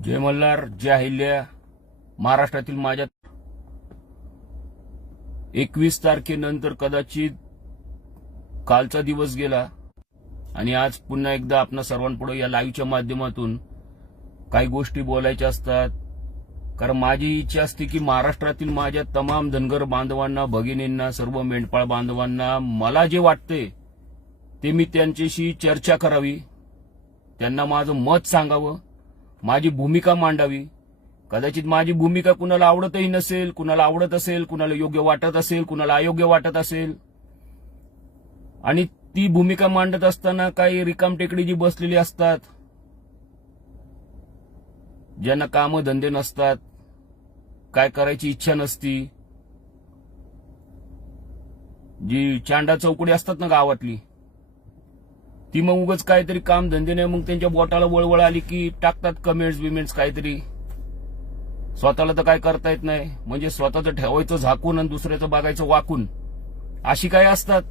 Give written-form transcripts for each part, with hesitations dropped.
जय मल्हार, जय अहिल्या. महाराष्ट्रातील माझ्या 21 तारखेनंतर कदाचित कालचा दिवस गेला आणि आज पुन्हा एकदा आपणा सर्वांपुढे या लाईव्हच्या माध्यमातून काही गोष्टी बोलायच्या असतात. कारण माझी इच्छा असते की महाराष्ट्रातील माझ्या तमाम धनगर बांधवांना, भगिनींना, सर्व मेंढपाळ बांधवांना मला जे वाटते ते मी त्यांच्याशी चर्चा करावी, त्यांना माझं मत सांगावं, माझी भूमिका मांडावी. कदाचित माझी भूमिका कुणाला आवडतही नसेल, कुणाला आवडत असेल, कुणाला योग्य वाटत असेल, कुणाला अयोग्य वाटत असेल. आणि ती भूमिका मांडत असताना काही रिकामटेकडी जी बसलेली असतात, ज्यांना कामं धंदे नसतात, काय करायची इच्छा नसती, जी चांडा चौकडी असतात ना गावातली, ती मग उगाच काहीतरी काम धंदे नाही, मग त्यांच्या बोटाला वळवळ आली की टाकतात कमेंट्स काहीतरी. स्वतःला तर काय करता येत नाही, म्हणजे स्वतःचं ठेवायचं झाकून आणि दुसऱ्याचं बघायचं वाकून, अशी काय असतात.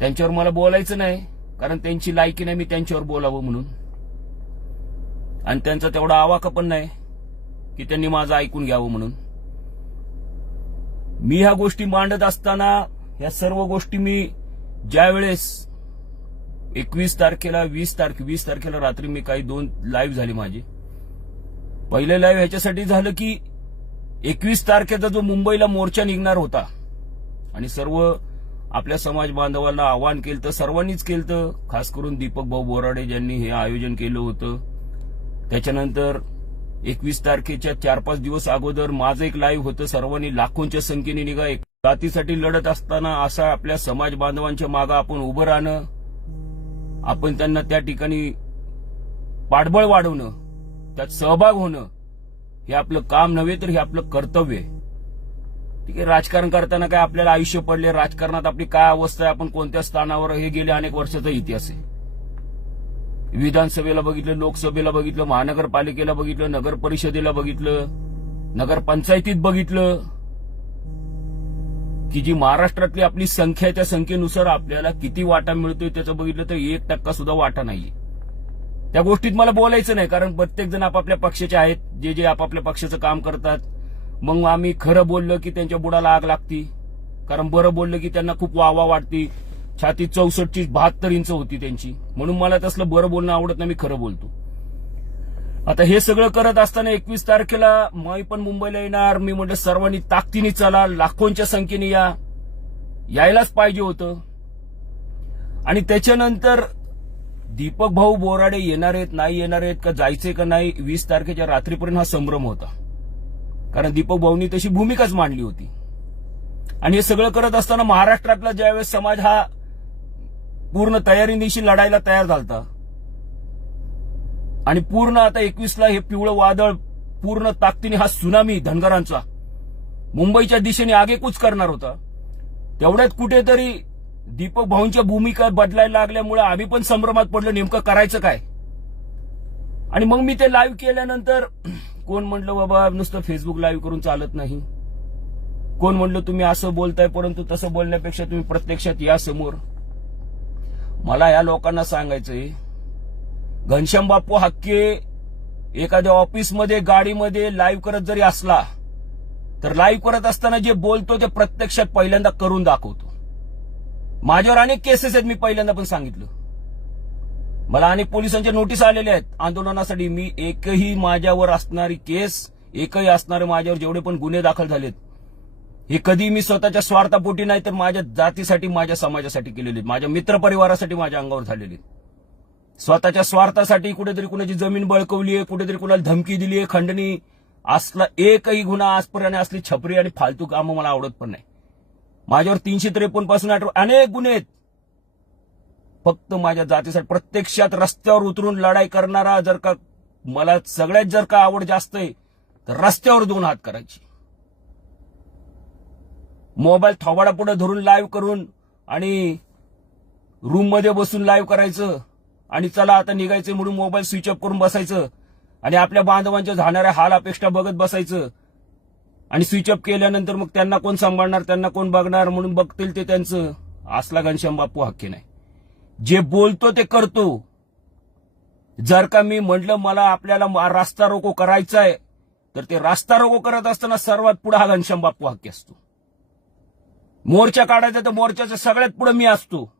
त्यांच्यावर मला बोलायचं नाही, कारण त्यांची लायकी नाही मी त्यांच्यावर बोलावं म्हणून. आणि त्यांचा तेवढा आवाका पण नाही की त्यांनी माझं ऐकून घ्यावं म्हणून. मी ह्या गोष्टी मांडत असताना ह्या सर्व गोष्टी मी ज्यावेळेस 21 तारखेला 20 तारखेला रात्री मी काही 2 लाईव्ह झाली माझी. पहिले लाईव्ह ह्याच्यासाठी झालं की 21 तारखेचा जो मुंबईला मोर्चा निघणार होता आणि सर्व आपल्या समाज बांधवांना आवाहन केलं तर सर्वांनीच केलं, खास करून दीपक भाऊ बोराडे ज्यांनी हे आयोजन केलं होतं. त्याच्यानंतर 21 तारखेच्या 4-5 दिवस अगोदर माझं एक लाईव्ह होतं. सर्वांनी लाखोंच्या संख्येने निघा, एक जातीसाठी लढत असताना असा आपल्या समाज बांधवांच्या मागे आपण उभं राहणं, आपण त्यांना त्या ठिकाणी पाठबळ वाढवणं, त्यात सहभाग होणं, हे आपलं काम नव्हे तर हे आपलं कर्तव्य आहे. ठीक आहे, राजकारण करताना काय आपल्याला आयुष्य पडले, राजकारणात आपली काय अवस्था आहे, आपण कोणत्या स्थानावर, हे गेले अनेक वर्षाचा इतिहास आहे. विधानसभेला बघितलं, लोकसभेला बघितलं, महानगरपालिकेला बघितलं, नगर परिषदेला बघितलं, नगरपंचायतीत बघितलं की जी महाराष्ट्रातली आपली संख्या आहे त्या संख्येनुसार आपल्याला किती वाटा मिळतोय त्याचं बघितलं तर 1% सुद्धा वाटा नाहीये. त्या गोष्टीत मला बोलायचं नाही, कारण प्रत्येक जण आपापल्या पक्षाचे आहेत, जे आपापल्या पक्षाचं काम करतात. मग आम्ही खरं बोललं की त्यांच्या बुडाला आग लागती, कारण बरं बोललं की त्यांना खूप वावा वाटती. छाती 64 72 इंच होती त्यांची, म्हणून मला तसलं बरं बोलणं आवडत नाही, मी खरं बोलतो. आता हे सगळं करत असताना 21 तारखेला मी पण मुंबईला येणार. मी म्हटलं सर्वांनी ताकदीने चला, लाखोंच्या संख्येने यायलाच पाहिजे होतं. आणि त्याच्यानंतर दीपक भाऊ बोराडे येणार आहेत, नाही येणार आहेत, का जायचे का नाही, 20 तारखेच्या रात्रीपर्यंत हा संभ्रम होता, कारण दीपक भाऊंनी तशी भूमिकाच मांडली होती. आणि हे सगळं करत असताना महाराष्ट्रातला ज्यावेळेस समाज हा पूर्ण तयारीनिशी लढायला तयार झालता आणि पूर्ण आता 21ला हे पिवळं वादळ पूर्ण ताकदीने हा सुनामी धनगरांचा मुंबईच्या दिशेने आगेकूच करणार होता, तेवढ्यात कुठेतरी दीपक भाऊंच्या भूमिका बदलायला लागल्यामुळे आम्ही पण संभ्रमात पडलो, नेमकं करायचं काय. आणि मग मी ते लाईव्ह केल्यानंतर कोण म्हणलं बाबा नुसतं फेसबुक लाईव्ह करून चालत नाही, कोण म्हणलं तुम्ही असं बोलताय, परंतु तसं बोलण्यापेक्षा तुम्ही प्रत्यक्षात या समोर. मला या लोकांना सांगायचंय, घनश्याम बापू हक्के एखाद्या ऑफिसमध्ये गाडीमध्ये लाईव्ह करत जरी असला तर लाईव्ह करत असताना जे बोलतो ते प्रत्यक्षात पहिल्यांदा करून दाखवतो. माझ्यावर अनेक केसेस आहेत, मी पहिल्यांदा पण सांगितलं. मला अनेक पोलिसांच्या नोटीस आलेल्या आहेत आंदोलनासाठी. मी एकही माझ्यावर असणारी केस, एकही असणारे माझ्यावर जेवढे पण गुन्हे दाखल झालेत, हे कधी मी स्वतःच्या स्वार्थापोटी नाही तर माझ्या जातीसाठी, माझ्या समाजासाठी केलेले, माझ्या मित्रपरिवारासाठी माझ्या अंगावर झालेले. स्वतःच्या स्वार्थासाठी कुठेतरी कुणाची जमीन बळकवली आहे, कुठेतरी कुणाला धमकी दिली आहे, खंडणी, असला एकही गुन्हा आजपर्यंत, असली छपरी आणि फालतू कामं मला आवडत पण नाही. माझ्यावर 353 पासून अनेक गुन्हे आहेत, फक्त माझ्या जातीसाठी. प्रत्यक्षात रस्त्यावर उतरून लढाई करणारा जर का मला सगळ्यात जर का आवड जास्त आहे तर रस्त्यावर 2 हात करायची, मोबाईल थोबाडापुढे धरून लाईव्ह करून आणि रूममध्ये बसून लाईव्ह करायचं आणि चला आता निघायचं म्हणून मोबाईल स्विच ऑफ करून बसायचं आणि आपल्या बांधवांच्या झाणाऱ्या हाल अपेक्षा बघत बसायचं. आणि स्विच ऑफ केल्यानंतर मग त्यांना कोण सांभाळणार, त्यांना कोण बघणार, म्हणून बघतील ते त्यांचं. असला घनश्याम बापू हक्के नाही. जे बोलतो ते करतो, जर का मी म्हटलं मला आपल्याला रास्ता रोको करायचा आहे, तर ते रास्ता रोको करत असताना सर्वात पुढे हा घनश्याम बाप्पू हाके असतो. मोर्चा काढायचा तर मोर्चाच्या सगळ्यात पुढे मी असतो.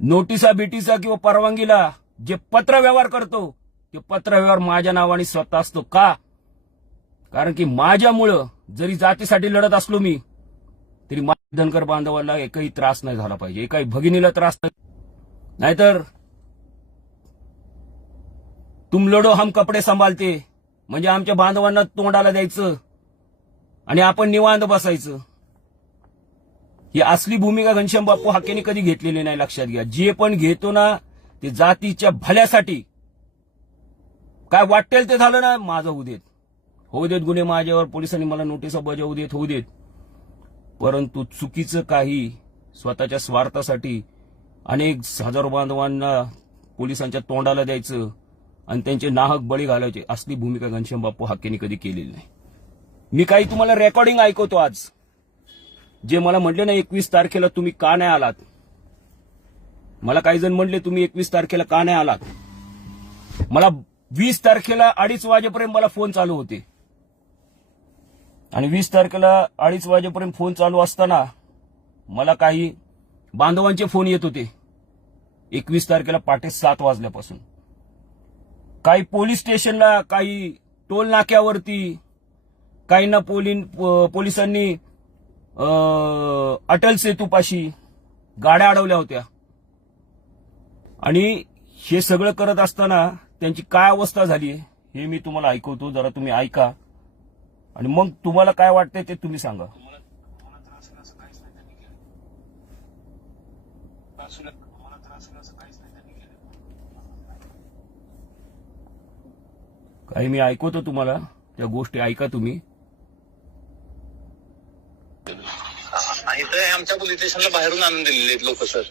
नोटिसा बिटीसा किंवा परवानगीला जे पत्र व्यवहार करतो ते पत्र व्यवहार माझ्या नावाने स्वतः असतो. का? कारण की माझ्यामुळं जरी जातीसाठी लढत असलो मी, तरी माझ्या धनगर बांधवांना एकही त्रास नाही झाला पाहिजे, एकाही भगिनीला त्रास नाही. नाहीतर तुम लढो हम कपडे सांभाळते म्हणजे आमच्या बांधवांना तोंडाला द्यायचं आणि आपण निवांत बसायचं. ही असली भूमिका घनश्याम बाप्पू हाकेने कधी घेतलेली नाही. लक्षात घ्या, जे पण घेतो ना ते जातीच्या भल्यासाठी. काय वाटेल ते झालं ना, माझं होऊ देत गुन्हे माझ्यावर, पोलिसांनी मला नोटिसा बजावू देत, होऊ देत. परंतु चुकीचं काही स्वतःच्या स्वार्थासाठी अनेक हजारो बांधवांना पोलिसांच्या तोंडाला द्यायचं आणि त्यांचे नाहक बळी घालायचे, असली भूमिका घनश्याम बाप्पू हाकेने कधी केलेली नाही. मी काही तुम्हाला रेकॉर्डिंग ऐकवतो आज, जे मला म्हटले ना 21 तारखेला तुम्ही का नाही आलात. मला काही जण म्हटले तुम्ही 21 तारखेला का नाही आलात. मला 20 तारखेला 2:30 वाजेपर्यंत मला फोन चालू होते आणि 20 तारखेला 2:30 वाजेपर्यंत फोन चालू असताना मला काही बांधवांचे फोन येत होते. 21 तारखेला पहाटे 7 वाजल्यापासून काही पोलीस स्टेशनला, काही टोल नाक्यावरती, काहींना पोलिसांनी अटल सेतूपाशी गाड्या अडवल्या होत्या. आणि हे सगळं करत असताना त्यांची काय अवस्था झाली हे मी तुम्हाला ऐकवतो, जरा तुम्ही ऐका आणि मग तुम्हाला काय वाटतंय ते तुम्ही सांगा. काही मी ऐकवतो तुम्हाला, त्या गोष्टी ऐका तुम्ही. इथं आमच्या पोलीस स्टेशनला बाहेरून आणून दिलेले आहेत लोक सर.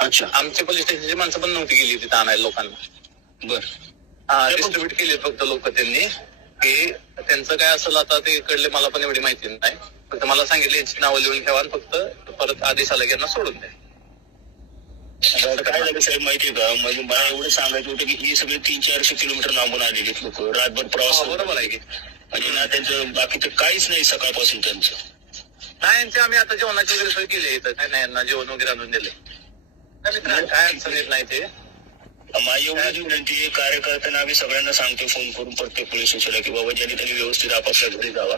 अच्छा, आमच्या पोलीस स्टेशनची माणसं पण नव्हती गेली तिथं आणायला लोकांना. बर. डिस्ट्रीब्युट केले फक्त लोक त्यांनी, की त्यांचं काय असेल आता ते इकडले मला पण एवढी माहिती नाही. फक्त मला सांगितलं यांची नावं लिहून ठेवा आणि फक्त परत आदेश आला की यांना सोडून द्या. काय झालं साहेब माहितीये का, म्हणजे मला एवढं सांगायचं होतं की ही सगळे 300-400 किलोमीटर लांबून आलेले लोक, रातभर प्रवास. बरोबर आहे की आणि ना त्यांचं बाकीचं काहीच नाही सकाळपासून त्यांचं. नाही, यांचे आम्ही आता जेवणाची वगैरे सोय केली इथं. काय नाही, यांना जेवण वगैरे आणून दिले. काय अडचण येत नाही ते. माझी एवढीच विनंती आहे, कार्यकर्त्यांना आम्ही सगळ्यांना सांगतो फोन करून प्रत्येक पोलीस स्टेशनला की बाबा ज्यांनी त्यांनी व्यवस्थित आपापल्या घरी जावा.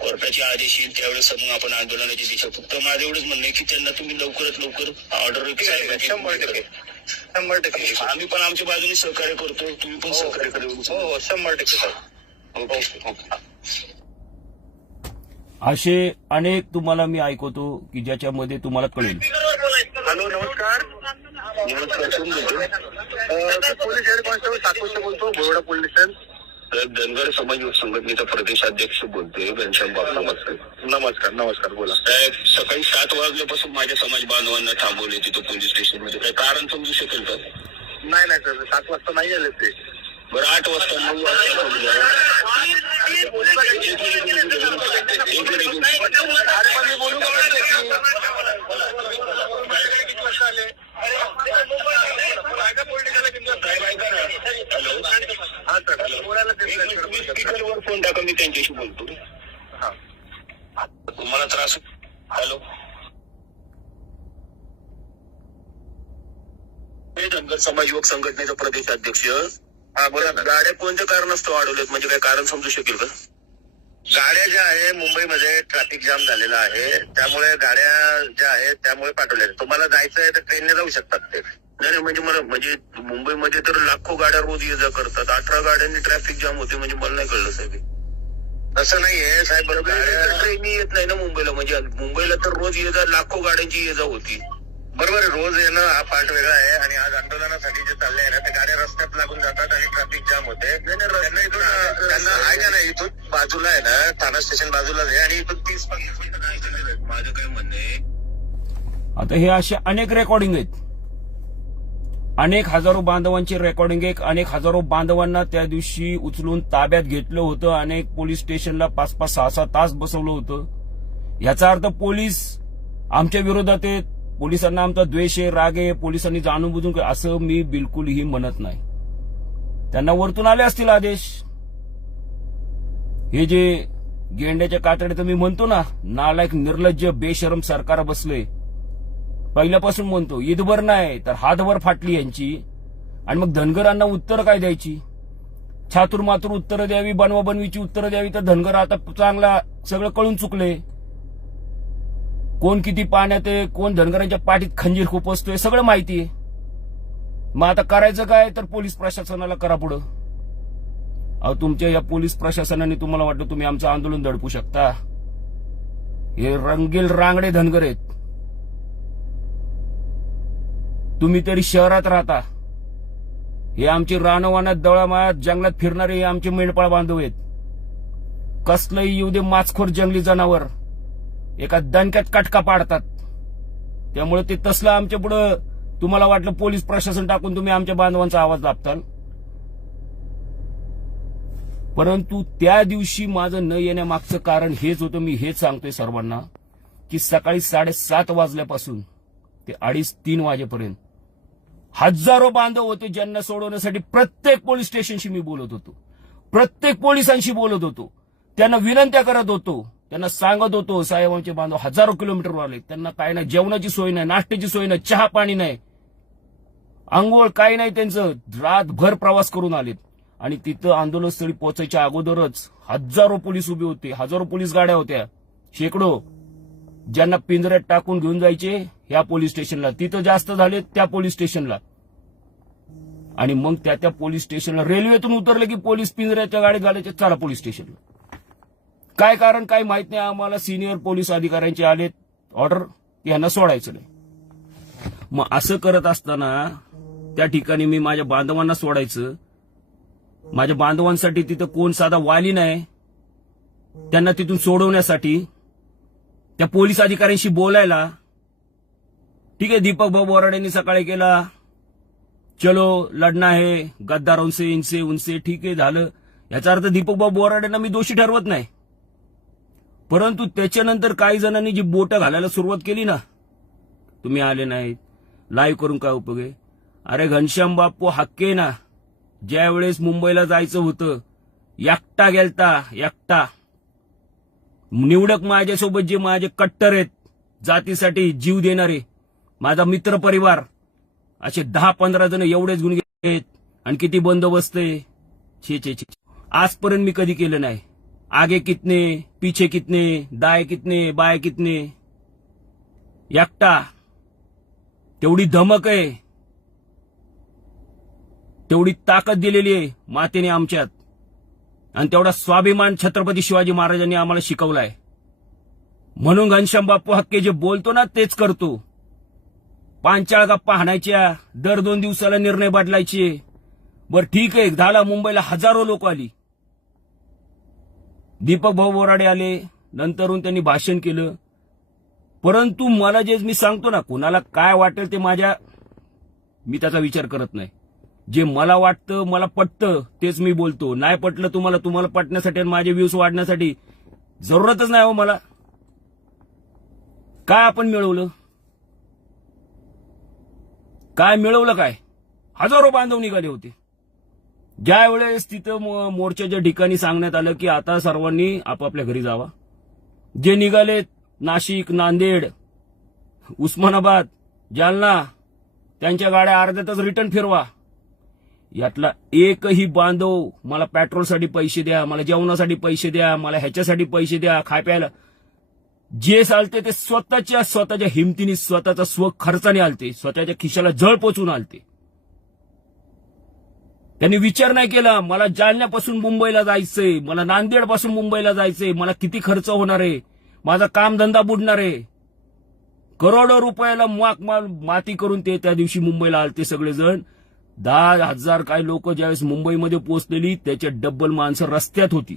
कोर्टाचे आदेश येईल त्यावेळेस मग आपण आंदोलनाची दिशा. फक्त माझं एवढंच म्हणणं आहे की त्यांना तुम्ही लवकरात लवकर ऑर्डर. 100% आम्ही पण आमच्या बाजूने सहकार्य करतो, तुम्ही पण सहकार्य करा. हो 100% सर. ओके. असे अनेक तुम्हाला मी ऐकवतो की ज्याच्यामध्ये तुम्हाला कळेल. हॅलो, नमस्कार. पोलीस हेड कॉन्स्टेबल सातपुते बोलतो, बोर्डा पोलीस स्टेशन. धनगर समाज संघटनेचा प्रदेशाध्यक्ष बोलतोय घनश्याम बाप्पू. नमस्कार. बोला साहेब. सकाळी 7 वाजल्यापासून माझ्या समाज बांधवांना थांबवले तिथं पोलीस स्टेशनमध्ये. काही कारण समजू शकेल का? नाही सर, 7 वाजता नाही आले ते. बरं 8 वाजता 9 वाजता स्पीकरवर फोन टाका, मी त्यांच्याशी बोलतो. तुम्हाला त्रास. हॅलो, धनगर समाज युवक संघटनेचा प्रदेशाध्यक्ष. हा बोला ना. गाड्या कोणत्या कारणास्तव अडवल्यात, म्हणजे काय कारण समजू शकेल का? गाड्या ज्या आहे मुंबईमध्ये ट्रॅफिक जाम झालेला आहे, त्यामुळे गाड्या ज्या आहेत त्यामुळे पाठवल्या. तुम्हाला जायचं आहे तर ट्रेनने जाऊ शकतात ते. नाही म्हणजे मला मुंबईमध्ये तर लाखो गाड्या रोज ये जा करतात. 18 गाड्यांनी ट्रॅफिक जाम होते, म्हणजे मला नाही कळलं साहेब. तसं नाहीये साहेब. ट्रेन येत नाही ना मुंबईला, म्हणजे मुंबईला तर रोज ये जा लाखो गाड्यांची ये जा होती. बरोबर आहे, रोज येणं हा पार्ट वेगळा आहे. आणि आज आंदोलनासाठी जे चालले आहे ना ते गाड्या रस्त्यात लागून जातात आणि ट्रॅफिक जाम होते. त्यांना आहे का नाही, इथून बाजूला आहे ना ठाणा स्टेशन बाजूलाच आहे आणि इथून 30-35 मिनिटं. माझं काय म्हणणं आहे, आता हे असे अनेक रेकॉर्डिंग आहेत, अनेक हजारो बांधवांची रेकॉर्डिंग आहे. अनेक हजारो बांधवांना त्या दिवशी उचलून ताब्यात घेतलं होतं. अनेक पोलीस स्टेशनला 5-5, 6-6 तास बसवलं होतं. याचा अर्थ पोलीस आमच्या विरोधात आहेत, पोलिसांना आमचा द्वेष आहे, राग आहे, पोलिसांनी जाणून बुजून, असं मी बिलकुलही म्हणत नाही. त्यांना वरतून आले असतील आदेश. हे जे गेंड्याच्या कातडे तर मी म्हणतो ना, नालायक निर्लज्ज बेशरम सरकार बसले, पहिल्यापासून म्हणतो, ईदभर नाही तर हातभर फाटली यांची. आणि मग धनगरांना उत्तर काय द्यायची? छातूर मातूर उत्तरं द्यावी, बनवा बनवीची उत्तरं द्यावी. तर धनगर आता चांगला सगळं कळून चुकले. कोण किती पाण्यात आहे, कोण धनगरांच्या पाठीत खंजीर खुपसतोय, सगळं माहिती आहे. मग आता करायचं काय? तर पोलीस प्रशासनाला करा पुढं. अहो, तुमच्या या पोलीस प्रशासनाने तुम्हाला वाटतं तुम्ही आमचं आंदोलन दडपू शकता? हे रंगील रांगडे धनगर आहेत. तुम्ही तरी शहरात राहता. हे आमचे रानवानात दळामाळात जंगलात फिरणारे हे आमचे मेंढपाळ बांधव आहेत. कसलंही येऊ दे माचखोर जंगली जनावर एका दणक्यात कटका पाडतात. त्यामुळे ते तसलं आमच्या पुढं तुम्हाला वाटलं पोलीस प्रशासन टाकून तुम्ही आमच्या बांधवांचा आवाज दाबताल. परंतु त्या दिवशी माझं न येण्यामागचं कारण हेच होतं. मी हेच सांगतोय सर्वांना की सकाळी 7:30 वाजल्यापासून ते 2:30-3 वाजेपर्यंत हजारो बांधव होते ज्यांना सोडवण्यासाठी प्रत्येक पोलीस स्टेशनशी मी बोलत होतो, प्रत्येक पोलिसांशी बोलत होतो, त्यांना विनंत्या करत होतो, त्यांना सांगत होतो, साहेब आमचे बांधव हजारो किलोमीटरवर आले, त्यांना काय नाही, जेवणाची सोय नाही, नाश्त्याची सोय नाही, चहा पाणी नाही, आंघोळ काही नाही, त्यांचं रातभर प्रवास करून आलेत. आणि तिथं आंदोलनस्थळी पोहोचायच्या अगोदरच हजारो पोलीस उभे होते, हजारो पोलीस गाड्या होत्या, शेकडो, ज्यांना पिंजऱ्यात टाकून घेऊन जायचे ह्या पोलीस स्टेशनला, तिथं जास्त झाले त्या पोलीस स्टेशनला. आणि मग त्या पोलीस स्टेशनला रेल्वेतून उतरले की पोलीस पिंजऱ्याच्या गाडीत घालायचे, चला पोलीस स्टेशनला. काय कारण काय माहित नाही आम्हाला. सिनियर पोलीस अधिकाऱ्यांचे आलेत ऑर्डर की ह्यांना सोडायचं नाही. मग असं करत असताना त्या ठिकाणी मी माझ्या बांधवांना सोडायचं. माझ्या बांधवांसाठी तिथं कोण साधा वाली नाही, त्यांना तिथून सोडवण्यासाठी त्या पोलीस अधिकाऱ्यांशी बोलायला. ठीक आहे, दीपक भाऊ बोराडेंनी सकाळी केला, चलो लढना है गद्दारों से इनसे उनसे, ठीक आहे झालं. याचा अर्थ दीपक भाऊ बोराडेंना मी दोषी ठरवत नाही. परंतु त्याच्यानंतर काही जणांनी जी बोटं घालायला सुरुवात केली ना, तुम्ही आले नाहीत, लाईव्ह करून काय उपयोग आहे? अरे घनश्याम बाप्पू हक्के ना, ज्या वेळेस मुंबईला जायचं होतं एकटा गेलता, एकटा. निवडक माझ्यासोबत जे माझे कट्टर आहेत, जातीसाठी जीव देणारे, माझा मित्र परिवार, असे 10-15 जण एवढेच गुण आहेत. आणि किती बंदोबस्त आहे, छे. आजपर्यंत मी कधी केलं नाही. आगे कितने, पीछे कितने, दाए कितने, बाय कितने, एकटा. तेवढी धमक आहे, तेवढी ताकद दिलेली आहे मातेने आमच्यात, आणि तेवढा स्वाभिमान छत्रपती शिवाजी महाराजांनी आम्हाला शिकवलाय. म्हणून घनश्याम बाप्पू हक्के जे बोलतो ना तेच करतो. पांचाळ गप्पा हाणायच्या, दर 2 दिवसाला निर्णय बदलायचे. बरं ठीक आहे, झाला, मुंबईला हजारो लोक आली, दीपक भाऊ बोराडे आले, नंतरून त्यांनी भाषण केलं. परंतु मला जे मी सांगतो ना, कुणाला काय वाटेल ते मी त्याचा विचार करत नाही. जे मला वाटतं, मला पटतं तेच मी बोलतो. नाही पटलं तुम्हाला पटण्यासाठी आणि माझे व्ह्यूज वाढण्यासाठी जरूरतच नाही हो मला. काय आपण मिळवलं? काय मिळवलं? काय हजारो बांधव निघाले होते. ज्या वेळेस तिथं मोर्चाच्या ठिकाणी सांगण्यात आलं की आता सर्वांनी आपापल्या घरी जावा, जे निघालेत नाशिक, नांदेड, उस्मानाबाद, जालना, त्यांच्या गाड्या अर्ध्यातच रिटर्न फिरवा. यातला एकही बांधव मला पेट्रोलसाठी पैसे द्या, मला जेवणासाठी पैसे द्या, मला ह्याच्यासाठी पैसे द्या, खाय प्यायला, जे चालते ते स्वतःच्या हिमतीने, स्वतःचा स्वखर्चाने आलते, स्वतःच्या खिशाला जळ पोचून आलते. त्यांनी विचार नाही केला मला जालन्यापासून मुंबईला जायचंय, मला नांदेडपासून मुंबईला जायचंय, मला किती खर्च होणार आहे, माझा कामधंदा बुडणार आहे. करोडो रुपयाला माती करून ते त्या दिवशी मुंबईला आलते सगळेजण. 10,000 काही लोक ज्यावेळेस मुंबईमध्ये पोहोचलेली त्याच्या डब्बल माणसं रस्त्यात होती.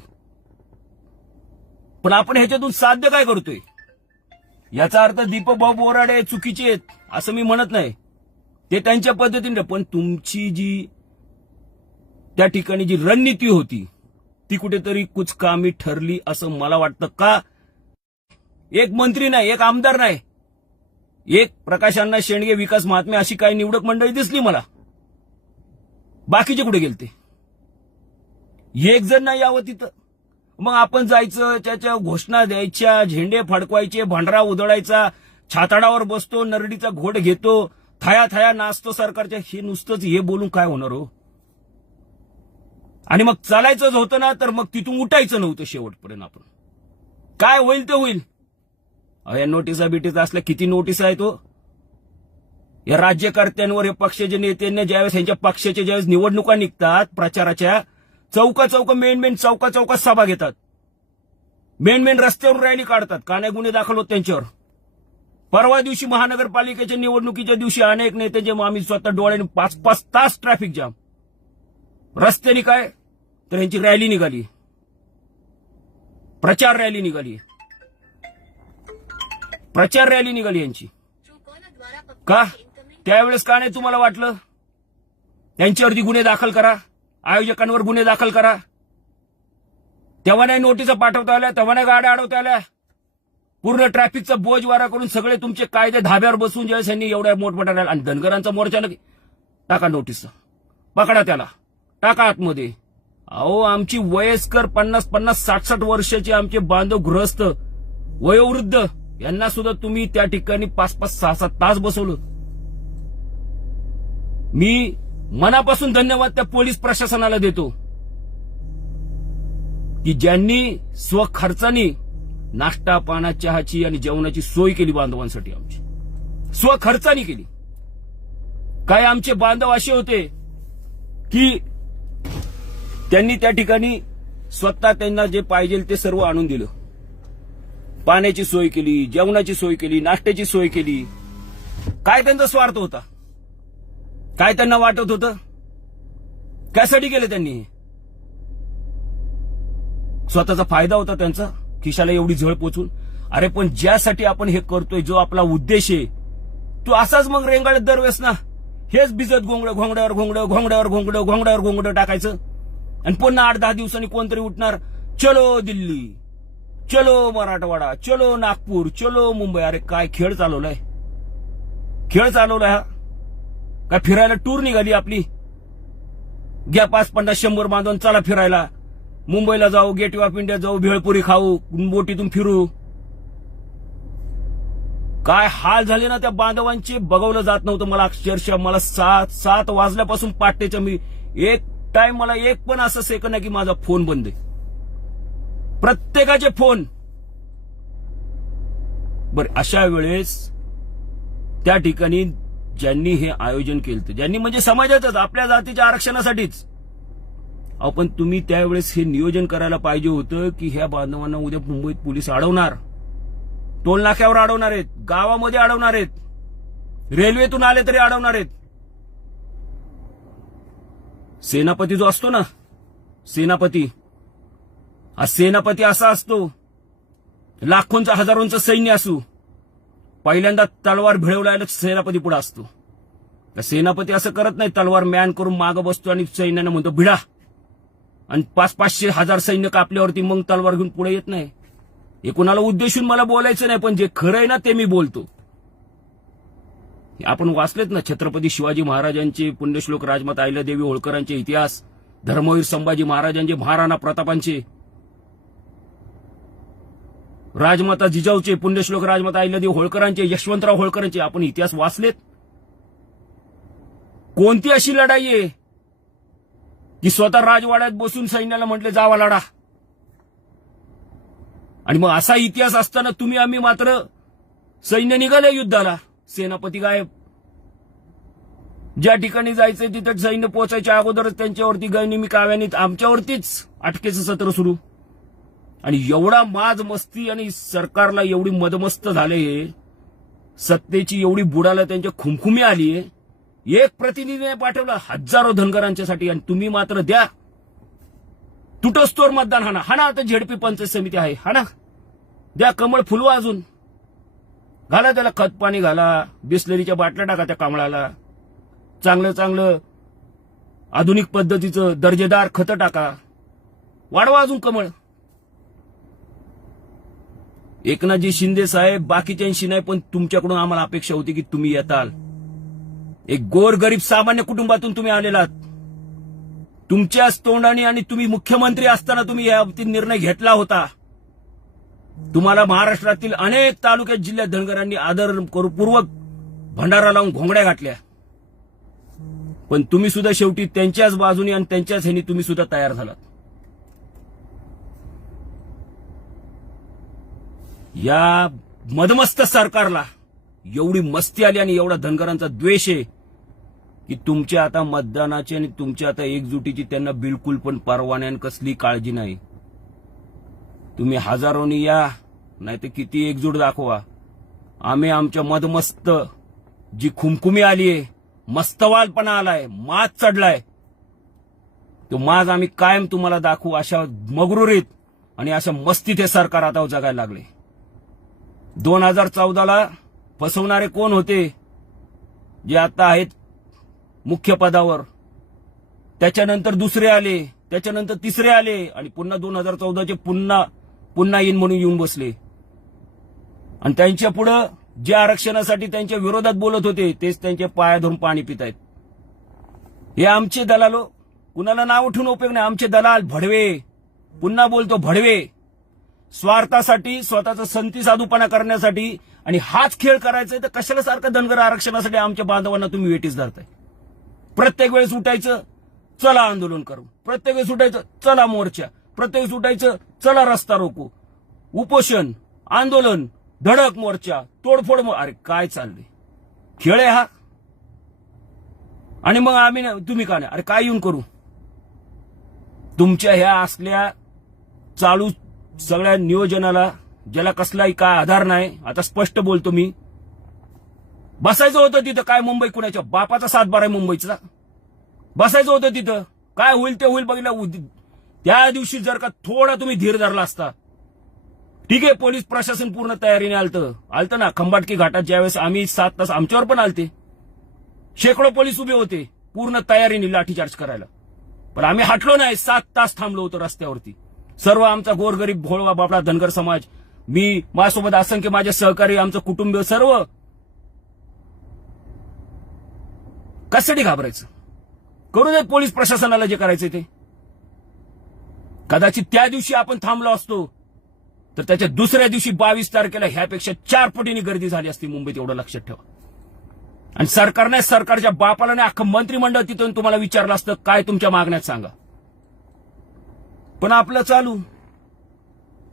पण आपण ह्याच्यातून साध्य काय करतोय? याचा अर्थ दीपक भाऊ बोराडे चुकीचे आहेत असं मी म्हणत नाही, ते त्यांच्या पद्धतीने. पण तुमची जी त्या ठिकाणी जी रणनीती होती ती कुठेतरी कुचकामी ठरली असं मला वाटतं. का? एक मंत्री नाही, एक आमदार नाही, एक प्रकाश अण्णा शेंडगे, विकास महात्मे अशी काही निवडक मंडळी दिसली मला. बाकीचे कुठे गेलते? एक जण नाही यावं तिथं. मग आपण जायचं, त्याच्या घोषणा द्यायच्या, झेंडे फडकवायचे, भांडरा उधळायचा, छाताडावर बसतो, नरडीचा घोट घेतो, थया थया नाचतो सरकारच्या. हे नुसतंच हे बोलून काय होणार हो? आणि मग चालायचंच होतं ना, तर मग तिथून उठायचं नव्हतं शेवटपर्यंत. आपण काय होईल ते होईल. या नोटिसा बिटीसा असल्या किती नोटीस आहेत हो या राज्यकर्त्यांवर. हे पक्षाचे नेत्यांना ज्यावेळेस यांच्या पक्षाच्या ज्यावेळेस निवडणुका निघतात प्रचाराच्या, चौका मेन चौकात सभा घेतात, मेन रस्त्यावर रॅली काढतात, का नाही गुन्हे दाखल होत त्यांच्यावर. परवा दिवशी महानगरपालिकेच्या निवडणुकीच्या दिवशी अनेक नेत्यांचे आम्ही स्वतः डोळ्याने 5-5 तास ट्रॅफिक जाम. रस्त्याने काय तर यांची रॅली निघाली, प्रचार रॅली निघाली यांची. का त्यावेळेस का नाही तुम्हाला वाटलं त्यांच्यावरती गुन्हे दाखल करा, आयोजकांवर गुन्हे दाखल करा? तेव्हा नाही नोटिसा पाठवता आल्या, तेव्हा नाही गाड्या अडवता आल्या. पूर्ण ट्रॅफिकचा बोज वारा करून सगळे तुमचे कायदे धाब्यावर बसून ज्यावेळेस यांनी एवढ्या मोठमोठ्या रॅली. आणि धनगरांचा मोर्चा टाका नोटीस, पकडा त्याला, टाका आतमध्ये. अहो आमची वयस्कर 50-60 वर्षाचे आमचे बांधव गृहस्थ वयोवृद्ध यांना सुद्धा तुम्ही त्या ठिकाणी 5-6 तास बसवलं. मी मनापासून धन्यवाद त्या पोलीस प्रशासनाला देतो की ज्यांनी स्वखर्चानी नाश्ता, पाना, चहाची आणि जेवणाची सोय केली बांधवांसाठी. आमची स्वखर्चानी केली. काय आमचे बांधव असे होते की त्यांनी त्या ठिकाणी स्वतः त्यांना जे पाहिजे ते सर्व आणून दिलं. पाण्याची सोय केली, जेवणाची सोय केली, नाश्त्याची सोय केली. काय त्यांचा स्वार्थ होता? काय त्यांना वाटत होतं? कशासाठी केलं त्यांनी? स्वतःचा फायदा होता त्यांचा, खिशाला एवढी झळ पोचून. अरे पण ज्यासाठी आपण हे करतोय, जो आपला उद्देश आहे, तो असाच मग रेंगाळत दरवेळेस ना हेच भिजत घोंगड्यावर घोंगडं टाकायचं. आणि पुन्हा 8-10 दिवसांनी कोणतरी उठणार, चलो दिल्ली, चलो मराठवाडा, चलो नागपूर, चलो मुंबई. अरे काय खेळ चालवलाय हा? काय फिरायला टूर निघाली आपली? घ्या 5-50-100 बांधून चला फिरायला, मुंबईला जाऊ, गेटवे ऑफ इंडिया जाऊ, भेळपुरी खाऊ, बोटीतून फिरू. काय हाल झाले ना त्या बांधवांचे, बघवलं जात नव्हतं. मला अक्षरशः मला 7 वाजल्यापासून पाटेच्या मी एक टाइम मला एक पण असं सेकंड आहे की माझा फोन बंद आहे. प्रत्येकाचे फोन. बरं अशा वेळेस त्या ठिकाणी ज्यांनी हे आयोजन केलं, ज्यांनी म्हणजे समाजाचंच आपल्या जातीच्या आरक्षणासाठीच, आपण तुम्ही त्यावेळेस हे नियोजन करायला पाहिजे होतं की ह्या बांधवांना उद्या मुंबईत पोलीस अडवणार, टोल नाक्यावर अडवणार आहेत, गावामध्ये अडवणार आहेत, रेल्वेतून आले तरी अडवणार आहेत. सेनापती जो असतो ना, सेनापती असा असतो, लाखोंचा हजारोंचं सैन्य असू, पहिल्यांदा तलवार भिळवलायला सेनापती पुढे असतो. तर सेनापती असं करत नाही, तलवार मॅन करून मागं बसतो आणि सैन्यानं म्हणतो भिडा, आणि 500-500 सैन्य कापल्यावरती मग तलवार घेऊन पुढे येत नाही. हे कोणाला उद्देशून मला बोलायचं नाही, पण जे खरं आहे ना ते मी बोलतो. आपण वाचलेत ना छत्रपती शिवाजी महाराजांचे, पुण्यश्लोक राजमाता अहिल्यादेवी होळकरांचे इतिहास, धर्मवीर संभाजी महाराजांचे, महाराणा प्रतापांचे, राजमाता जिजाऊचे, पुण्यश्लोक राजमाता अहिल्यादेवी होळकरांचे, यशवंतराव होळकरांचे आपण इतिहास वाचलेत. कोणती अशी लढाई आहे की स्वतः राजवाड्यात बसून सैन्याला म्हटले जावा लढा? आणि मग असा इतिहास असताना तुम्ही आम्ही मात्र सैन्य निघाले युद्धाला, सेनापती गायब. ज्या ठिकाणी जायचंय तिथे सैन्य पोहोचायच्या अगोदरच त्यांच्यावरती गैनिमी काव्याने आमच्यावरतीच अटकेचं सत्र सुरू. आणि एवढा माज मस्ती आणि सरकारला एवढी मदमस्त झाले, हे सत्तेची एवढी बुडाला त्यांच्या खुमखुमी आलीये. एक प्रतिनिधीने पाठवला हजारो धनगरांच्यासाठी, आणि तुम्ही मात्र द्या तुटस्तोर मतदान. हाना आता झेडपी पंचायत समिती आहे, हाना द्या, कमळ फुलवा, अजून घाला त्याला खत पाणी घाला, बिस्लरीच्या बाटल्या टाका त्या कमळाला, चांगलं आधुनिक पद्धतीचं दर्जेदार खतं टाका, वाढवा अजून कमळ. एकनाथजी शिंदे साहेब बाकीच्यांशी नाही, पण तुमच्याकडून आम्हाला अपेक्षा होती की तुम्ही येताल. एक गोरगरीब सामान्य कुटुंबातून तुम्ही आलेलात, तुमच्याच तोंडाने आणि तुम्ही मुख्यमंत्री असताना तुम्ही या बाबतीत निर्णय घेतला होता. तुम्हाला महाराष्ट्रातील अनेक तालुक्यात जिल्ह्यात धनगरांनी आदरपूर्वक भंडारा लावून घोंगड्या घातल्या. पण तुम्ही सुद्धा शेवटी त्यांच्याच बाजूने आणि त्यांच्याच ह्यानी तुम्ही सुद्धा तयार झालात. या मदमस्त सरकारला एवढी मस्ती आली आणि एवढा धनगरांचा द्वेष आहे की तुमच्या आता मतदानाची आणि तुमच्या आता एकजुटीची त्यांना बिलकुल पण परवान्यान कसली काळजी नाही. तुम्ही हजारोनी या, नाही तर किती एकजूट दाखवा. आम्ही आमच्या मदमस्त जी खुमखुमी आलीये, मस्तवालपणा आलाय, माज चढलाय, तो माज आम्ही कायम तुम्हाला दाखवू. अशा मगरुरीत आणि अशा मस्तीत हे सरकार आता जगायला लागले. 2014ला फसवणारे कोण होते, जे आता आहेत मुख्य पदावर, त्याच्यानंतर दुसरे आले, त्याच्यानंतर तिसरे आले आणि पुन्हा 2014चे पुन्हा येईन म्हणून येऊन बसले. आणि त्यांच्या पुढं जे आरक्षणासाठी त्यांच्या विरोधात बोलत होते तेच त्यांच्या पाया धरून पाणी पित आहेत. हे आमचे दलाल, कुणाला नाव उठून उपयोग नाही. आमचे दलाल भडवे, पुन्हा बोलतो भडवे, स्वार्थासाठी, स्वतःचा संती साधूपणा करण्यासाठी. आणि हाच खेळ करायचा तर कशाला सारखं धनगर आरक्षणासाठी आमच्या बांधवांना तुम्ही वेटीस धरताय. प्रत्येक वेळेस उठायचं, चला आंदोलन करू. प्रत्येक वेळेस उठायचं, चला मोर्चा. प्रत्येक वेळेस उठायचं, चला रस्ता रोको, उपोषण, आंदोलन, धडक मोर्चा, तोडफोड. अरे काय चाललंय, खेळ आहे हा. आणि मग आम्ही तुम्ही का नाही, अरे काय येऊन करू. तुमच्या ह्या असल्या चालू सगळ्या नियोजनाला, ज्याला कसलाही काय आधार नाही. आता स्पष्ट बोलतो मी, बसायचं होतं तिथं. काय मुंबई कुणाच्या बापाचा 7-12 आहे मुंबईचा. बसायचं होतं तिथं, काय होईल ते होईल बघितलं. त्या दिवशी जर का थोडा तुम्ही धीर धरला असता, ठीक आहे, पोलीस प्रशासन पूर्ण तयारीने आलतं ना. खंबाटकी घाटात ज्यावेळेस आम्ही 7 तास, आमच्यावर पण आलते, शेकडो पोलीस उभे होते पूर्ण तयारीने लाठीचार्ज करायला. पण आम्ही हटलो नाही. 7 तास थांबलो होतो रस्त्यावरती. सर्व आमचा गोरगरीब भोळवा बापडा धनगर समाज, मी, माझ्यासोबत असंख्य माझे सहकारी, आमचं कुटुंब, सर्व. कशासाठी घाबरायचं. करू दे पोलीस प्रशासनाला जे करायचं ते. कदाचित त्या दिवशी आपण थांबलो असतो तर त्याच्या दुसऱ्या दिवशी 22 तारखेला ह्यापेक्षा 4 पटीने गर्दी झाली असती मुंबईत, एवढं लक्षात ठेवा. आणि सरकारने, सरकारच्या बापाला नाही, अख्खं मंत्रिमंडळ तिथून तुम्हाला विचारलं असतं काय तुमच्या मागण्यात सांगा. पण आपलं चालू,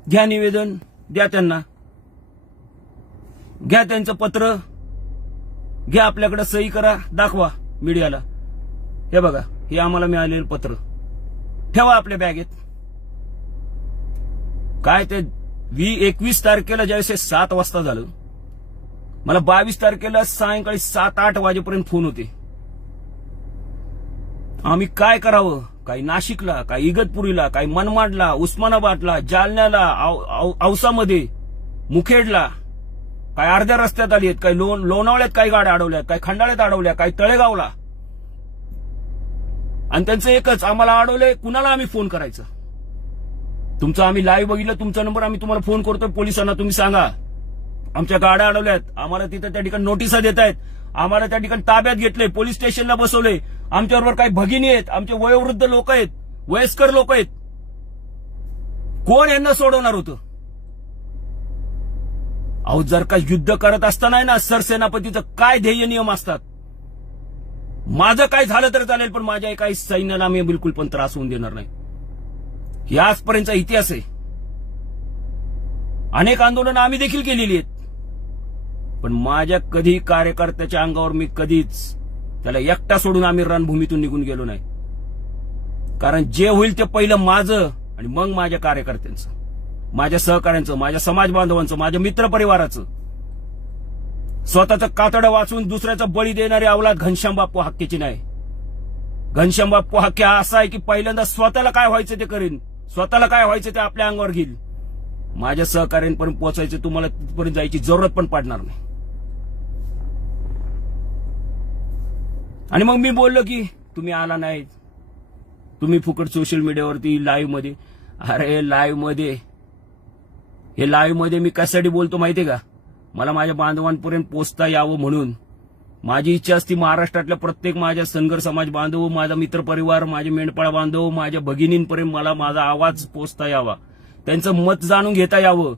घ्या निवेदन, द्या त्यांना, घ्या त्यांचं पत्र, घ्या आपल्याकडे, सही करा, दाखवा मीडियाला. हे बघा, हे आम्हाला मिळालेलं पत्र, ठेवा आपल्या बॅगेत. काय ते 21 तारखेला ज्यावेळेस 7 वाजता झालं, मला 22 तारखेला सायंकाळी 7-8 वाजेपर्यंत फोन होते. आम्ही काय करावं, काही नाशिकला, काही इगतपुरीला, काही मनमाडला, उस्मानाबादला, जालन्याला, औसामध्ये, मुखेडला, काही अर्ध्या रस्त्यात आली आहेत, काही लोणावळ्यात काही गाड्या अडवल्यात, काही खंडाळ्यात अडवल्या, काही तळेगावला. आणि त्यांचं एकच, आम्हाला अडवलंय, कुणाला आम्ही फोन करायचं. तुमचं आम्ही लाईव्ह बघितलं, तुमचा नंबर आम्ही तुम्हाला फोन करतोय, पोलिसांना तुम्ही सांगा आमच्या गाड्या अडवल्यात, आम्हाला तिथं त्या ठिकाणी नोटिसा देत आहेत, आम्हाला त्या ठिकाणी ताब्यात घेतलंय, पोलीस स्टेशनला बसवलंय, आमच्याबरोबर काही भगिनी आहेत, आमचे वयोवृद्ध लोक आहेत, वयस्कर लोक आहेत. कोण यांना सोडवणार होतं. अहो, जर का युद्ध करत असताना ना सरसेनापतीचं काय ध्येय नियम असतात. माझं काय झालं तर चालेल, पण माझ्या काही सैन्याला आम्ही बिलकुल पण त्रास होऊन देणार नाही. ही आजपर्यंतचा इतिहास आहे. अनेक आंदोलनं आम्ही देखील केलेली आहेत, पण माझ्या कधी कार्यकर्त्याच्या अंगावर मी कधीच त्याला एकटा सोडून आम्ही रणभूमीतून निघून गेलो नाही. कारण जे होईल ते पहिलं माझं आणि मग माझ्या कार्यकर्त्यांचं, माझ्या सहकाऱ्यांचं, माझ्या समाज बांधवांचं, माझ्या मित्रपरिवाराचं. स्वतःचं कातडं वाचून दुसऱ्याचा बळी देणारी अवलाद घनश्याम बाप्पू हाक्केची नाही. घनश्याम बाप्पू हाक्के हा असा आहे की पहिल्यांदा स्वतःला काय व्हायचं ते करीन, स्वतःला काय व्हायचं ते आपल्या अंगावर घेईल. माझ्या सहकार्यांपर्यंत पोहोचायचं, तुम्हाला तिथपर्यंत जायची जरूरत पण पडणार नाही. आणि मग मी बोललो की तुम्ही आला नाही, तुम्ही फुकट सोशल मीडियावरती लाईव्ह मध्ये. अरे लाईव्ह मध्ये मी कशासाठी बोलतो माहितीये का, मला माझ्या बांधवांपर्यंत पोहोचता यावं म्हणून. माझी इच्छा असती महाराष्ट्रातल्या प्रत्येक माझ्या धनगर समाज बांधव, माझा मित्रपरिवार, माझे मेंढपाळ बांधव, माझ्या भगिनींपर्यंत मला माझा आवाज पोचता यावा, त्यांचं मत जाणून घेता यावं,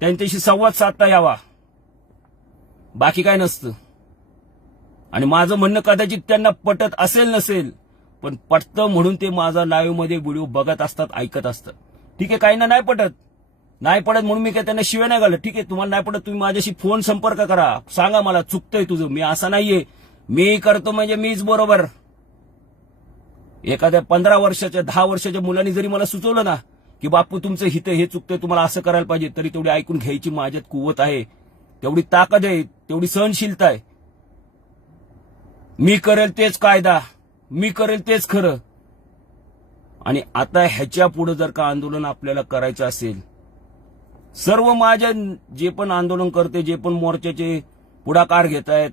त्यांच्याशी संवाद साधता यावा, बाकी काय नसतं. आणि माझं म्हणणं कदाचित त्यांना पटत असेल नसेल, पण पटतं म्हणून ते माझा लाईव्ह मध्ये व्हिडिओ बघत असतात, ऐकत असतात. ठीक आहे, काहींना नाही पटत म्हणून मी काय त्यांना शिव्या नाही घालत. ठीक आहे, तुम्हाला नाही पटत तुम्ही माझ्याशी फोन संपर्क करा, सांगा मला चुकतंय तुझं. मी असं नाहीये मी करतो म्हणजे मीच बरोबर. एखाद्या 15 वर्षाच्या 10 वर्षाच्या मुलांनी जरी मला सुचवलं ना की बापू तुमचं हित हे चुकतंय, तुम्हाला असं करायला पाहिजे, तरी तेवढी ऐकून घ्यायची माझ्यात कुवत आहे, तेवढी ताकद आहे, तेवढी सहनशीलता आहे. मी करेल तेच कायदा, मी करेल तेच खरं. आणि आता ह्याच्या पुढे जर का आंदोलन आपल्याला करायचं असेल, सर्व माझ्या जे पण आंदोलन करते, जे पण मोर्चाचे पुढाकार घेत आहेत,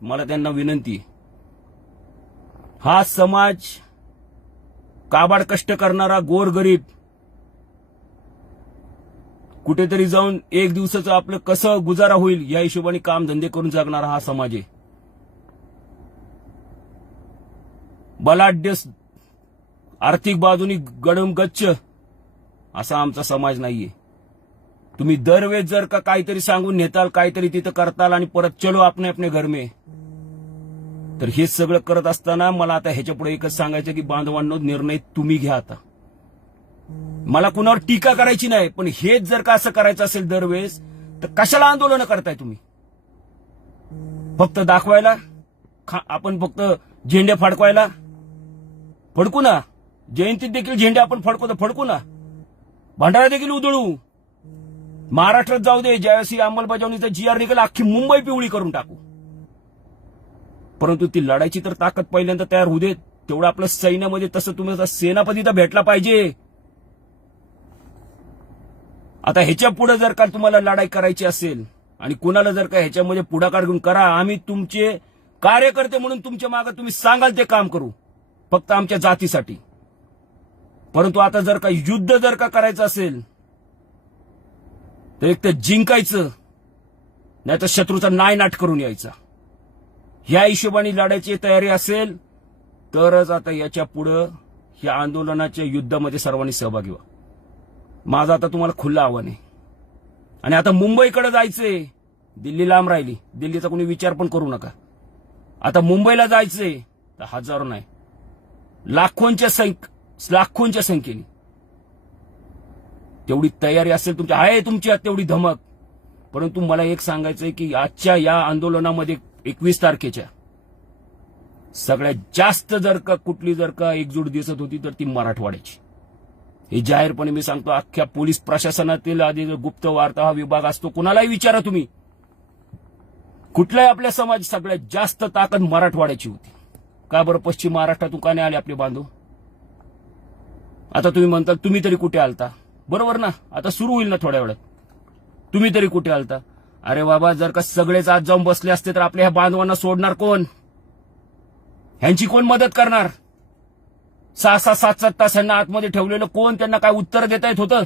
मला त्यांना विनंती, हा समाज काबाड कष्ट करणारा गोरगरीब, कुठेतरी जाऊन एक दिवसाचं आपलं कसं गुजारा होईल या हिशोबाने काम धंदे करून जगणारा हा समाज आहे. बलाढ्य आर्थिक बाजूनी गडमगच्च असा आमचा समाज नाहीये. तुम्ही दरवेळेस जर का काहीतरी सांगून नेताल, काहीतरी तिथं करताल आणि परत चलो आपने अपने घर में, तर हे सगळं करत असताना मला आता ह्याच्या पुढे एकच सांगायचं की बांधवांनो, निर्णय तुम्ही घ्या. आता मला कुणावर टीका करायची नाही, पण हेच जर का असं करायचं असेल दरवेळेस, तर कशाला आंदोलन करताय तुम्ही? फक्त दाखवायला, आपण फक्त झेंडे फडकवायला फडकू ना. जयंतीत देखील झेंडे आपण फडकवतो, फडकू ना. भंडारा देखील उधळू. महाराष्ट्रात जाऊ दे, ज्यावेळेस ही अंमलबजावणीचा GR निघेल, अख्खी मुंबई पिवळी करून टाकू. परंतु ती लढायची तर ताकद पहिल्यांदा तयार होऊ देत. तेवढं आपलं सैन्यामध्ये तसं तुम्ही सेनापती तर भेटला पाहिजे. आता ह्याच्या पुढे जर का तुम्हाला लढाई करायची असेल आणि कुणाला जर का ह्याच्यामध्ये पुढाकार घेऊन करा, आम्ही तुमचे कार्यकर्ते म्हणून तुमच्या मागे तुम्ही सांगाल ते काम करू, फक्त आमच्या जातीसाठी. परंतु आता जर का युद्ध जर का करायचं असेल, तर एक तर जिंकायचं, नाही तर शत्रूचा नायनाट करून यायचा. ह्या हिशोबाने लढायची तयारी असेल तरच आता याच्या पुढं या आंदोलनाच्या युद्धामध्ये सर्वांनी सहभागी व्हा. माझं आता तुम्हाला खुलं आव्हान आहे. आणि आता मुंबईकडे जायचंय, दिल्ली लांब राहिली, दिल्लीचा कोणी विचार पण करू नका. आता मुंबईला जायचंय तर हजारो नाही, लाखोंच्या संख्येने तेवढी तयारी असेल तुमच्या, आहे तुमची तेवढी धमक. परंतु मला एक सांगायचंय की आजच्या या आंदोलनामध्ये 21 तारखेच्या सगळ्यात जास्त जर का कुठली जर का एकजूट दिसत होती तर ती मराठवाड्याची. हे जाहीरपणे मी सांगतो. अख्ख्या पोलीस प्रशासनातील आधी गुप्त वार्ता हा विभाग असतो, कुणालाही विचारा तुम्ही, कुठलाही आपल्या समाज सगळ्यात जास्त ताकद मराठवाड्याची होती. का बरं पश्चिम महाराष्ट्रातून का नाही आले आपले बांधव? आता तुम्ही म्हणता तुम्ही तरी कुठे आलता, बरोबर ना? आता सुरू होईल ना थोड्या वेळात, तुम्ही तरी कुठे आलता? अरे बाबा, जर का सगळेच आज जाऊन बसले असते तर आपल्या ह्या बांधवांना सोडणार कोण? ह्यांची कोण मदत करणार? 6-6, 7-7 तासांना आतमध्ये ठेवलेलं कोण त्यांना काय उत्तर देता येत होतं?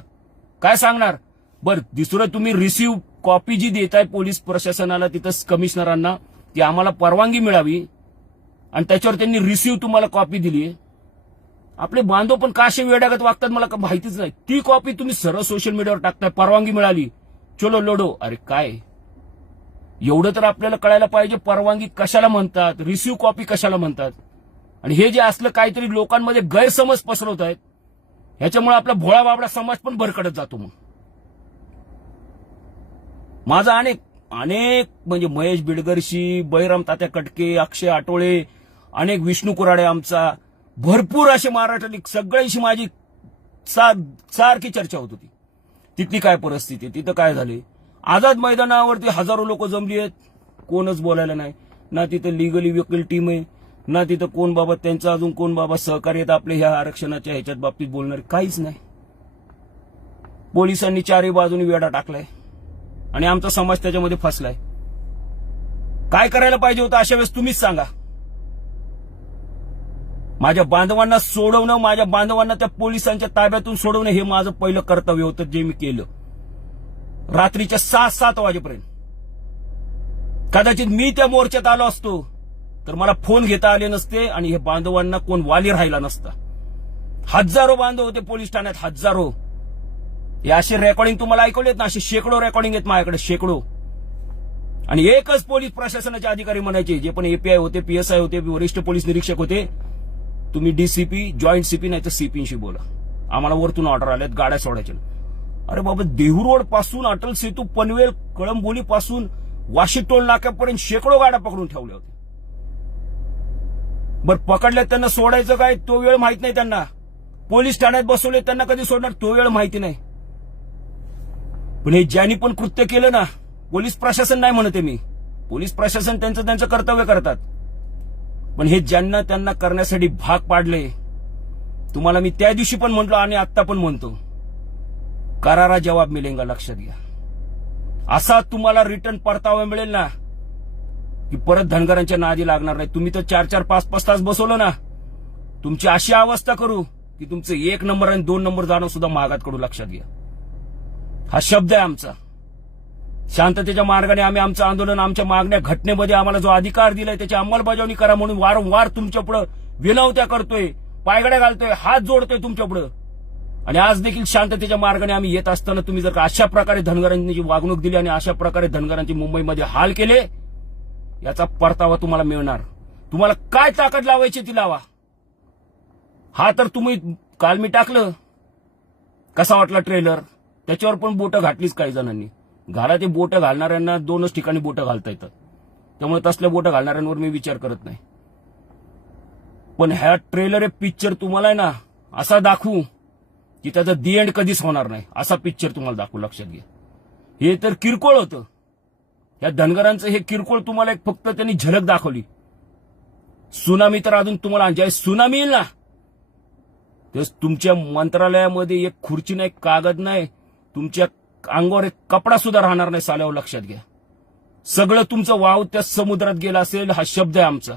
काय सांगणार? बरं, दुसरं तुम्ही रिसिव्ह कॉपी जी देताय पोलीस प्रशासनाला, तिथं कमिशनरांना, ती आम्हाला परवानगी मिळावी आणि त्याच्यावर त्यांनी रिसिव्ह तुम्हाला कॉपी दिली. आपले बांधव पण का असे वेड्यागत वागतात मला माहितीच नाही. ती कॉपी तुम्ही सरळ सोशल मीडियावर टाकताय, परवानगी मिळाली, चलो लोडो. अरे काय, एवढं तर आपल्याला कळायला पाहिजे, परवानगी कशाला म्हणतात, रिसिव्ह कॉपी कशाला म्हणतात. आणि हे जे असलं काहीतरी लोकांमध्ये गैरसमज पसरवत आहेत, ह्याच्यामुळे आपला भोळा बाबडा समाज पण भरकडत जातो. मग माझा अनेक म्हणजे महेश बिडगरशी, बळीराम तात्या कटके, अक्षय आटोळे, अनेक विष्णू कुराडे, आमचा भरपूर असे महाराष्ट्रातली सगळ्यांशी माझी सारखी चर्चा होत होती. तिथली काय परिस्थिती, तिथं काय झाले. आझाद मैदानावरती हजारो लोक जमली आहेत, कोणच बोलायला नाही. ना तिथं लिगली वकील टीम आहे, ना तिथं कोण बाबा त्यांचं अजून कोण बाबा सहकार्य आहेत आपल्या ह्या आरक्षणाच्या ह्याच्यात बाबतीत बोलणारे, काहीच नाही. पोलिसांनी चारही बाजूनी वेढा टाकलाय आणि आमचा समाज त्याच्यामध्ये फसलाय. काय करायला पाहिजे होतं अशा वेळेस तुम्हीच सांगा. माझ्या बांधवांना सोडवणं, माझ्या बांधवांना त्या पोलिसांच्या ताब्यातून सोडवणं हे माझं पहिलं कर्तव्य होतं, जे मी केलं. रात्रीच्या 6-7 वाजेपर्यंत कदाचित मी त्या मोर्चात आलो असतो तर मला फोन घेता आले नसते आणि हे बांधवांना कोण वाली राहिला नसता. हजारो बांधव होते पोलीस ठाण्यात, हजारो. हे असे रेकॉर्डिंग तुम्हाला ऐकवलेत ना, असे शेकडो रेकॉर्डिंग आहेत माझ्याकडे, शेकडो. आणि एकच पोलीस प्रशासनाचे अधिकारी म्हणायचे, जे पण एपीआय होते, पीएसआय होते, वरिष्ठ पोलीस निरीक्षक होते, तुम्ही डीसीपी, जॉईंट सीपी नाही तर सीपीशी बोला, आम्हाला वरतून ऑर्डर आल्यात गाड्या सोडायच्या. अरे बाबा, देहू रोड पासून अटल सेतू, पनवेल, कळंबोली पासून वाशी टोल नाक्यापर्यंत शेकडो गाड्या पकडून ठेवल्या होत्या. बरं, पकडल्यात त्यांना सोडायचं काय तो वेळ माहित नाही त्यांना. पोलीस ठाण्यात बसवले त्यांना कधी सोडणार तो वेळ माहिती नाही. पण हे ज्यांनी पण कृत्य केलं ना, पोलीस प्रशासन नाही म्हणते मी, पोलीस प्रशासन त्यांचं कर्तव्य करतात, पण हे ज्यांना त्यांना करण्यासाठी भाग पाडले, तुम्हाला मी त्या दिवशी पण म्हटलो आणि आता पण म्हणतो, करारा जवाब मिळेगा, लक्षात घ्या. असा तुम्हाला रिटर्न परतावा मिळेल ना की परत धनगरांच्या नादी लागणार नाही. तुम्ही तर 4-4, 5-5 तास बसवलं ना, तुमची अशी अवस्था करू की तुमचं 1 नंबर आणि 2 नंबर जाणं सुद्धा महागात करू, लक्षात घ्या. हा शब्द आहे आमचा. शांततेच्या मार्गाने आम्ही आमचं आंदोलन, आमच्या मागण्या, घटनेमध्ये आम्हाला जो अधिकार दिलाय त्याची अंमलबजावणी करा म्हणून वारंवार तुमच्या पुढे विनवत्या करतोय, पायगड्या घालतोय, हात जोडतोय तुमच्या पुढे. आणि आज देखील शांततेच्या मार्गाने आम्ही येत असताना तुम्ही जर का अशा प्रकारे धनगरांनी जी वागणूक दिली आणि अशा प्रकारे धनगरांची मुंबईमध्ये हाल केले, याचा परतावा तुम्हाला मिळणार. तुम्हाला काय ताकद लावायची ती लावा. हा तर तुम्ही काल मी टाकलं, कसा वाटला ट्रेलर, त्याच्यावर पण बोटं घातलीच काही जणांनी. घाला ते बोटं घालणाऱ्यांना 2च ठिकाणी बोटं घालता येतात, त्यामुळे तसल्या बोटं घालणाऱ्यांवर मी विचार करत नाही. पण ह्या ट्रेलर हे पिक्चर तुम्हाला आहे ना असा दाखवू की त्याचा दी एंड कधीच होणार नाही, असा पिक्चर तुम्हाला दाखवू, लक्षात घ्या. हे तर किरकोळ होतं, या धनगरांचं हे किरकोळ तुम्हाला एक फक्त त्यांनी झलक दाखवली. सुनामी तर अजून तुम्हाला, ज्यावेळेस सुनामी येईल ना तेव्हा तुमच्या मंत्रालयामध्ये एक खुर्ची नाही, कागद नाही, तुमच्या अंगावर एक कपडा सुद्धा राहणार नाही साल्यावर, लक्षात घ्या. सगळं तुमचं वाव त्या समुद्रात गेलं असेल. हा शब्द आहे आमचा.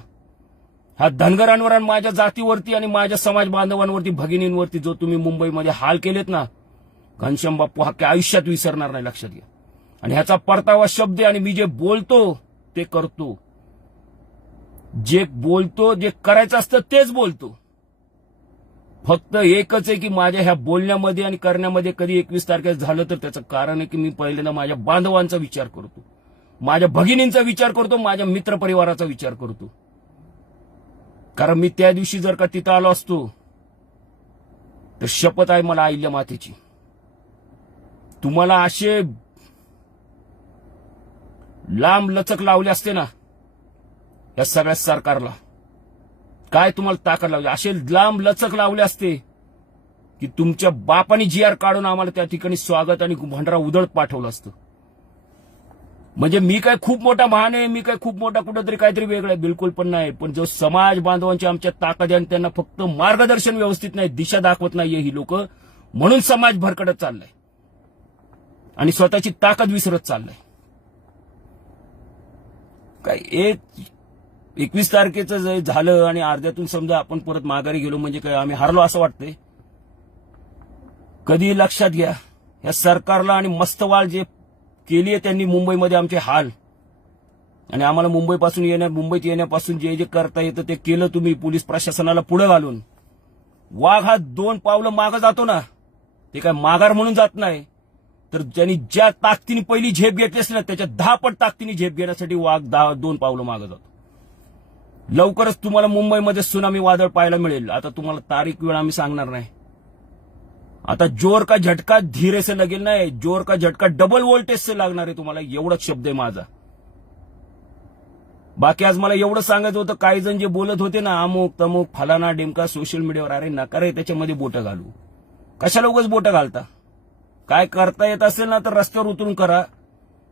हा धनगरांवर आणि माझ्या जातीवरती आणि माझ्या समाज बांधवांवरती, भगिनींवरती जो तुम्ही मुंबईमध्ये हाल केलेत ना, घनश्याम बाप्पू हा काय आयुष्यात विसरणार नाही, लक्षात घ्या. आणि ह्याचा परतावा शब्द आहे. आणि मी जे बोलतो ते करतो, जे बोलतो, जे करायचं असतं तेच बोलतो. फक्त एकच आहे की माझ्या ह्या बोलण्यामध्ये आणि करण्यामध्ये कधी 21 तारखेला झालं तर त्याचं कारण आहे की मी पहिल्यांदा माझ्या बांधवांचा विचार करतो, माझ्या भगिनींचा विचार करतो, माझ्या मित्रपरिवाराचा विचार करतो. कारण मी त्या दिवशी जर का तिथं आलो असतो तर शपथ आहे मला अहिल्या मातेची, तुम्हाला असे लांब लचक लावले असते ना या सगळ्या सरकारला, काय तुम्हाला ताकद लावली, असे लांब लचक लावले असते की तुमच्या बापाने जीआर काढून आम्हाला त्या ठिकाणी स्वागत आणि भंडारा उधळत पाठवलं असतं. म्हणजे मी काय खूप मोठा महान आहे, मी काय खूप मोठा कुठंतरी काहीतरी वेगळं आहे, बिलकुल पण नाही. पण जो समाज बांधवांची आमच्या ताकद आहे आणि त्यांना फक्त मार्गदर्शन व्यवस्थित नाही, दिशा दाखवत नाहीये ही लोक, म्हणून समाज भरकटत चाललाय आणि स्वतःची ताकद विसरत चाललाय. काय 21 तारखेचं जे झालं आणि अर्ध्यातून समजा आपण परत माघारी गेलो म्हणजे काय आम्ही हारलो असं वाटतंय. कधी लक्षात घ्या, या सरकारला आणि मस्तवाल जे केली आहे त्यांनी मुंबईमध्ये आमचे हाल, आणि आम्हाला मुंबईत येण्यापासून जे जे करता येतं ते केलं तुम्ही पोलीस प्रशासनाला पुढे घालून. वाघ हा 2 पावलं मागं जातो ना, ते काय माघार म्हणून जात नाही, तर ज्यांनी ज्या ताकदीने पहिली झेप घेतली असली ना त्याच्या 10 पट ताकदीने झेप घेण्यासाठी वाघ 2 पावलं मागं जातो. लवकरच तुम्हाला मुंबईमध्ये सुनामी वादळ पाहायला मिळेल. आता तुम्हाला तारीख वेळ आम्ही सांगणार नाही. आता जोर का झटका धीरे से लगेल नाही, जोर का झटका डबल वोल्टेज से लागणार आहे तुम्हाला, एवढाच शब्द आहे माझा. बाकी आज मला एवढं सांगायचं होतं, काही जण जे बोलत होते ना अमुक तमुक फलाना डेमका सोशल मीडियावर, अरे नका रे त्याच्यामध्ये बोटं घालू. कशाला उगाच बोटं घालता? काय करता येत असेल ना तर रस्त्यावर उतरून करा,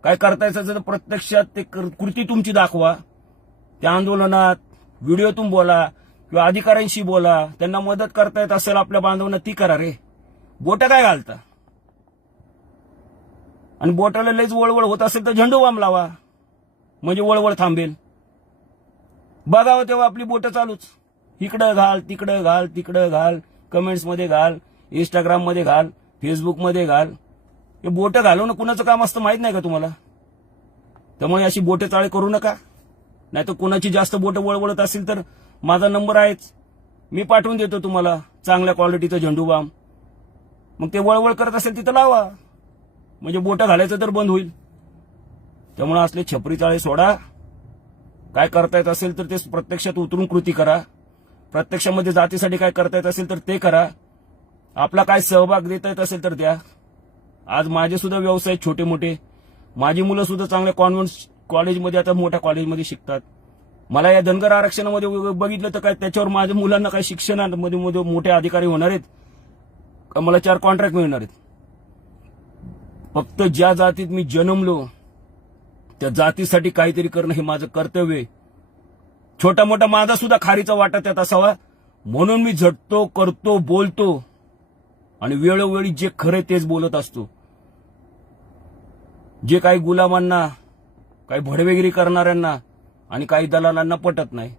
काय करता येत असेल तर प्रत्यक्षात ते कृती तुमची दाखवा. त्या आंदोलनात व्हिडिओतून बोला किंवा अधिकाऱ्यांशी बोला, त्यांना मदत करता येत असेल आपल्या बांधवांना ती करा रे. बोटं काय घालता? आणि बोटाला लयच वळवळ होत असेल तर झेंडू बाम लावा, म्हणजे वळवळ थांबेल. बघावं तेव्हा आपली बोटं चालूच, इकडं घाल तिकडं घाल तिकडं घाल, कमेंट्स मध्ये घाल, इंस्टाग्राम मध्ये घाल, फेसबुक मध्ये घाल. हे बोटं घालवणं कुणाचं काम असतं माहित नाही का तुम्हाला? त्यामुळे अशी बोटे चाळे करू नका. नाही तर कोणाची जास्त बोटं वळवळत असेल तर माझा नंबर आहेच, मी पाठवून देतो तुम्हाला चांगल्या क्वालिटीचं झेंडू बाम. मग ते वळवळ करत असेल तिथं लावा, म्हणजे बोटं घालायचं तर बंद होईल. त्यामुळे असले छपरी चाळे सोडा. काय करता येत असेल तर ते प्रत्यक्षात उतरून कृती करा. प्रत्यक्षामध्ये जातीसाठी काय करता येत असेल तर ते करा. आपला काय सहभाग देता येत असेल तर द्या. आज माझे सुद्धा व्यवसाय छोटे मोठे, माझी मुलं सुद्धा चांगल्या कॉन्व्हेंट कॉलेजमध्ये, आता मोठ्या कॉलेजमध्ये शिकतात. मला या धनगर आरक्षणामध्ये बघितलं तर काय त्याच्यावर माझ्या मुलांना काय शिक्षणामध्ये मोठे अधिकारी होणार आहेत का मला 4 कॉन्ट्रॅक्ट मिळणार आहेत. फक्त ज्या जातीत मी जन्मलो त्या जातीसाठी काहीतरी करणं हे माझं कर्तव्य आहे. छोटा मोठा माझा सुद्धा खारीचा वाटा त्यात असावा म्हणून मी झटतो, करतो, बोलतो आणि वेळोवेळी जे खरे तेच बोलत असतो. जे काही गुलामांना, काही भडवेगिरी करणाऱ्यांना आणि काही दलालांना पटत नाही.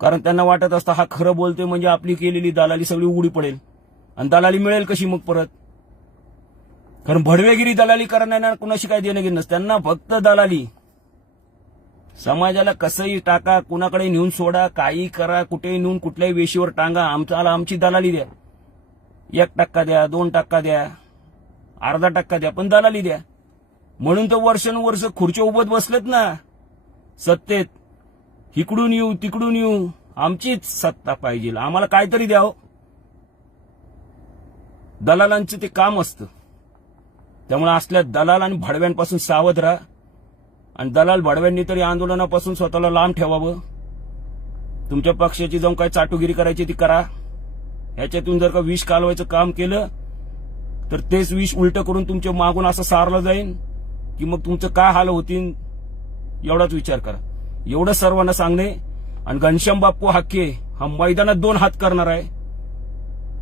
कारण त्यांना वाटत असतं हा खरं बोलतोय म्हणजे आपली केलेली दलाली सगळी उघडी पडेल आणि दलाली मिळेल कशी मग परत. कारण भडवेगिरी दलाली करणाऱ्यांना कुणाशी काय देणं घेणं नसतं, त्यांना फक्त दलाली. समाजाला कसंही टाका, कुणाकडे नेऊन सोडा, काही करा, कुठेही नेऊन कुठल्याही वेशीवर टांगा, आमची दलाली द्या. 1% द्या, 2% द्या, अर्धा टक्का द्या, पण दलाली द्या. म्हणून तर वर्षानुवर्ष खुर्च्या उभत बसलेत ना सत्तेत. इकडून येऊ तिकडून येऊ, आमचीच सत्ता पाहिजे, आम्हाला काहीतरी द्यावं. दलालांचं ते काम असतं. त्यामुळे असल्या दलाल आणि भडव्यांपासून सावध राहा. आणि दलाल भडव्यांनी तरी आंदोलनापासून स्वतःला लांब ठेवावं. तुमच्या पक्षाची जाऊन काय चाटुगिरी करायची ती करा. ह्याच्यातून जर का विष कालवायचं काम केलं तर तेच विष उलट करून तुमच्या मागून असं सारलं जाईल की मग तुमचं काय हाल होतील एवढाच विचार करा. एवढं सर्वांना सांगणे. आणि घनश्याम बाप्पू हाके हा मैदानात 2 हात करणार आहे.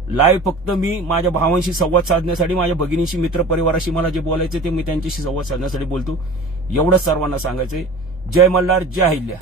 लाईव्ह फक्त मी माझ्या भावांशी संवाद साधण्यासाठी, माझ्या भगिनीशी, मित्र परिवाराशी मला जे बोलायचे ते मी त्यांच्याशी संवाद साधण्यासाठी बोलतो. एवढंच सर्वांना सांगायचंय. जय मल्हार, जय अहिल्या.